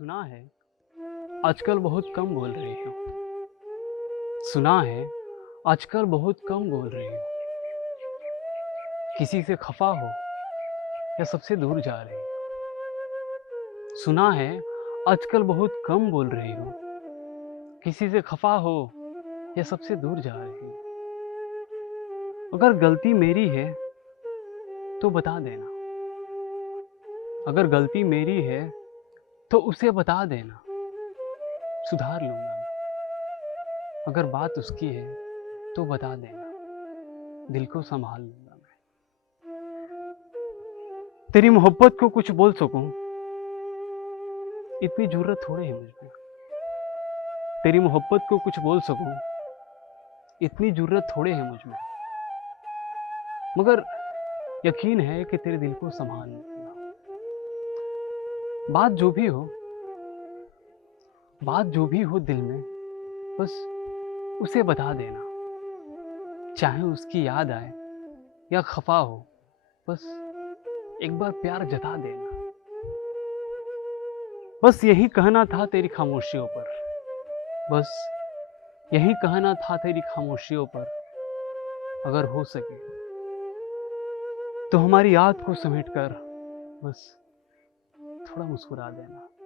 सुना है आजकल बहुत कम बोल रही हो। सुना है आजकल बहुत कम बोल रही हो। किसी से खफा हो या सबसे दूर जा रही हो। सुना है आजकल बहुत कम बोल रही हो। किसी से खफा हो या सबसे दूर जा रही हो। अगर गलती मेरी है तो बता देना। अगर गलती मेरी है तो उसे बता देना। सुधार लूंगा मैं। अगर बात उसकी है तो बता देना। दिल को संभाल लूंगा मैं। तेरी मोहब्बत को कुछ बोल सकूं इतनी जरूरत थोड़े है मुझ में। तेरी मोहब्बत को कुछ बोल सकूं इतनी जरूरत थोड़े है मुझ में। मगर यकीन है कि तेरे दिल को संभाल लूंगा। बात जो भी हो बात जो भी हो दिल में, बस उसे बता देना। चाहे उसकी याद आए या खफा हो, बस एक बार प्यार जता देना। बस यही कहना था तेरी खामोशियों पर। बस यही कहना था तेरी खामोशियों पर। अगर हो सके तो हमारी याद को समेट कर बस थोड़ा मुस्कुरा देना।